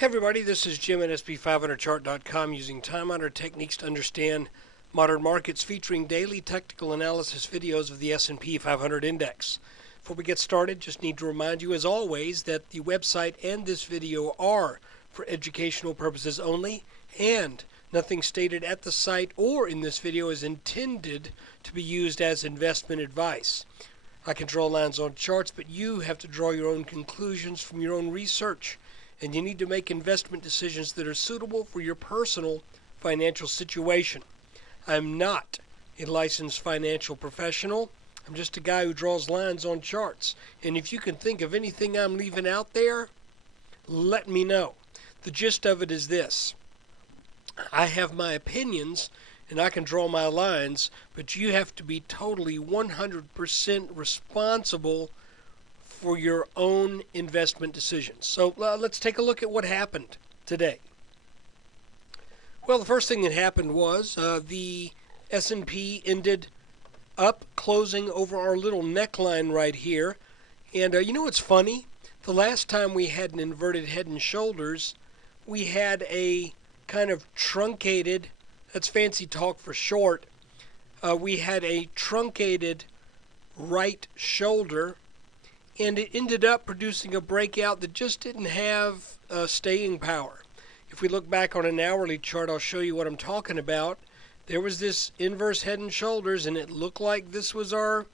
Hey everybody, this is Jim at SP500chart.com using time-honored techniques to understand modern markets, featuring daily technical analysis videos of the S&P 500 index. Before we get started, just need to remind you as always that the website and this video are for educational purposes only, and nothing stated at the site or in this video is intended to be used as investment advice. I can draw lines on charts, but you have to draw your own conclusions from your own research. And you need to make investment decisions that are suitable for your personal financial situation. I'm not a licensed financial professional. I'm just a guy who draws lines on charts. And if you can think of anything I'm leaving out there, let me know. The gist of it is this. I have my opinions and I can draw my lines, but you have to be totally 100% responsible for your own investment decisions. So let's take a look at what happened today. Well, the first thing that happened was the S&P ended up closing over our little neckline right here. And you know what's funny? The last time we had an inverted head and shoulders, we had a kind of truncated, that's fancy talk for short, we had a truncated right shoulder, and it ended up producing a breakout that just didn't have staying power. If we look back on an hourly chart, I'll show you what I'm talking about. There was this inverse head and shoulders, and it looked like this was our,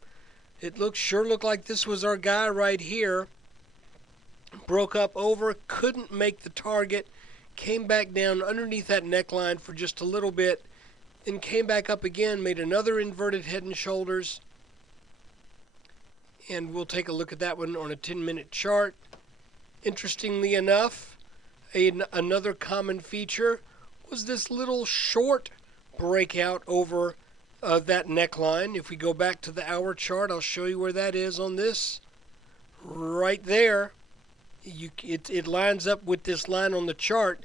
sure looked like this was our guy right here. Broke up over, couldn't make the target, came back down underneath that neckline for just a little bit, then came back up again, made another inverted head and shoulders. And we'll take a look at that one on a 10-minute chart. Interestingly enough, another common feature was this little short breakout over that neckline. If we go back to the hour chart, I'll show you where that is on this. Right there. It lines up with this line on the chart,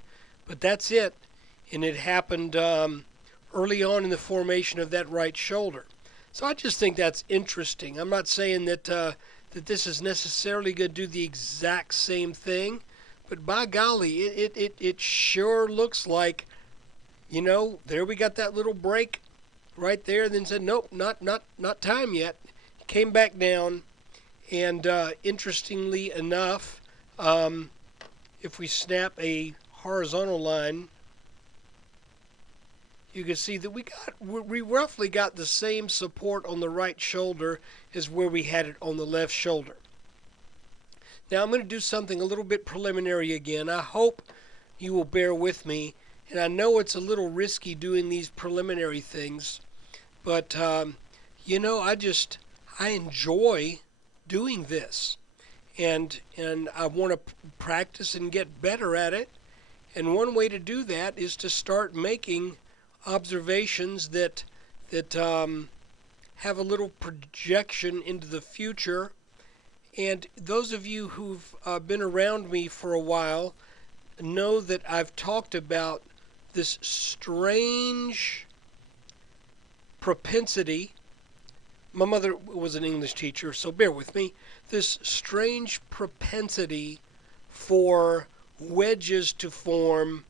but that's it. And it happened early on in the formation of that right shoulder. So I just think that's interesting. I'm not saying that that this is necessarily going to do the exact same thing, but by golly, it sure looks like, you know, there we got that little break right there. Then said, nope, not time yet. Came back down, and interestingly enough, if we snap a horizontal line, you can see that we roughly got the same support on the right shoulder as where we had it on the left shoulder. Now I'm going to do something a little bit preliminary again. I hope you will bear with me, and I know it's a little risky doing these preliminary things, but you know, I enjoy doing this, and I want to practice and get better at it. And one way to do that is to start making observations that have a little projection into the future. And those of you who've been around me for a while know that I've talked about this strange propensity. My mother was an English teacher, so bear with me. This strange propensity for wedges to form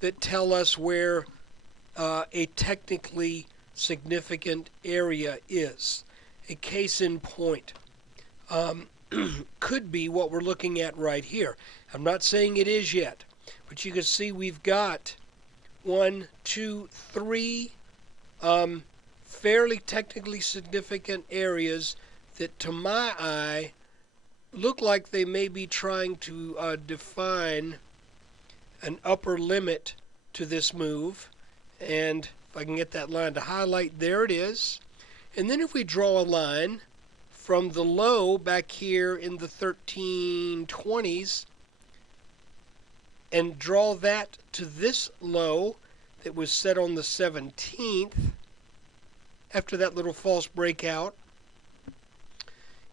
that tell us where a technically significant area is. A case in point could be what we're looking at right here. I'm not saying it is yet, but you can see we've got 1, 2, 3 fairly technically significant areas that to my eye look like they may be trying to define an upper limit to this move. And if I can get that line to highlight, there it is. And then if we draw a line from the low back here in the 1320s and draw that to this low that was set on the 17th after that little false breakout,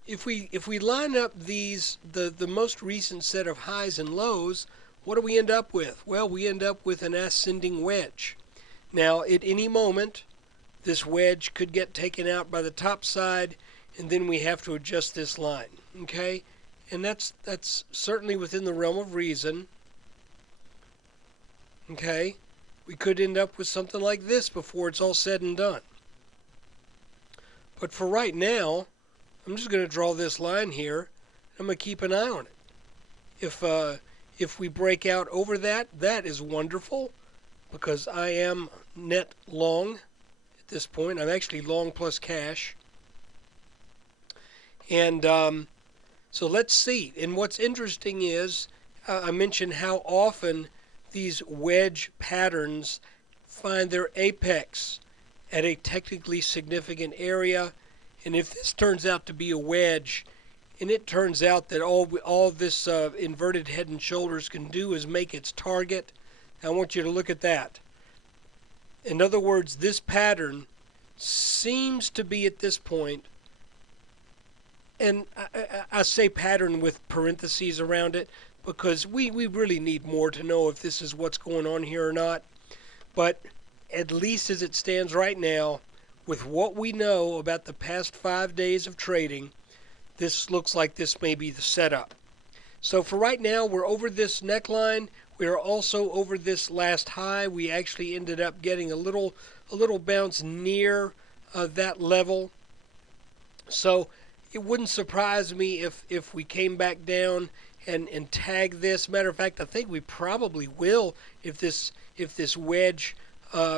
if we line up these the most recent set of highs and lows, what do we end up with? Well, we end up with an ascending wedge. Now, at any moment, this wedge could get taken out by the top side, and then we have to adjust this line, okay? And that's certainly within the realm of reason. Okay, we could end up with something like this before it's all said and done. But for right now, I'm just going to draw this line here. I'm going to keep an eye on it. If we break out over that, that is wonderful because I am net long at this point. I'm actually long plus cash. And so let's see. And what's interesting is I mentioned how often these wedge patterns find their apex at a technically significant area. And if this turns out to be a wedge, and it turns out that all this inverted head and shoulders can do is make its target, I want you to look at that. In other words, this pattern seems to be at this point, and I say pattern with parentheses around it because we really need more to know if this is what's going on here or not. But at least as it stands right now, with what we know about the past 5 days of trading, this looks like this may be the setup. So for right now, we're over this neckline. We are also over this last high. We actually ended up getting a little bounce near that level. So it wouldn't surprise me if we came back down and tag this. Matter of fact, I think we probably will if this wedge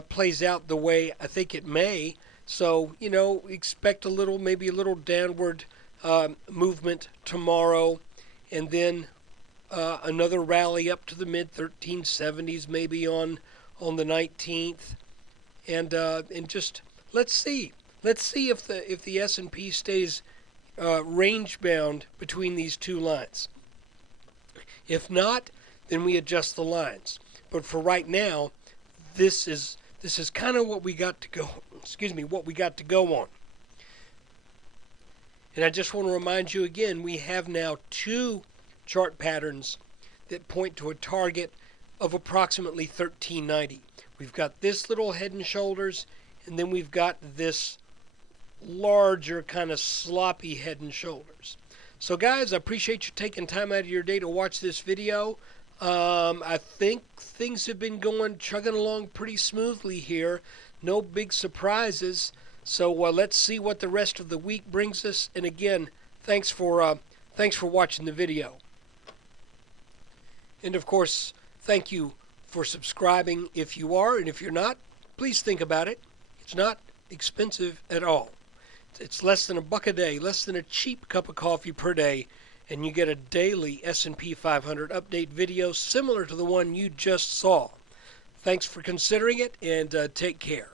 plays out the way I think it may. So, you know, expect maybe a little downward movement tomorrow, and then another rally up to the mid 1370s maybe on the 19th, and just let's see if the S&P stays range bound between these two lines. If not, then we adjust the lines. But for right now, this is kind of what we got to go. What we got to go on. And I just want to remind you again, we have now 2 chart patterns that point to a target of approximately 1390. We've got this little head and shoulders, and then we've got this larger kind of sloppy head and shoulders. So guys, I appreciate you taking time out of your day to watch this video. I think things have been chugging along pretty smoothly here. No big surprises. So let's see what the rest of the week brings us. And again, thanks for watching the video. And of course, thank you for subscribing if you are, and if you're not, please think about it. It's not expensive at all. It's less than $1 a day, less than a cheap cup of coffee per day, and you get a daily S&P 500 update video similar to the one you just saw. Thanks for considering it, and take care.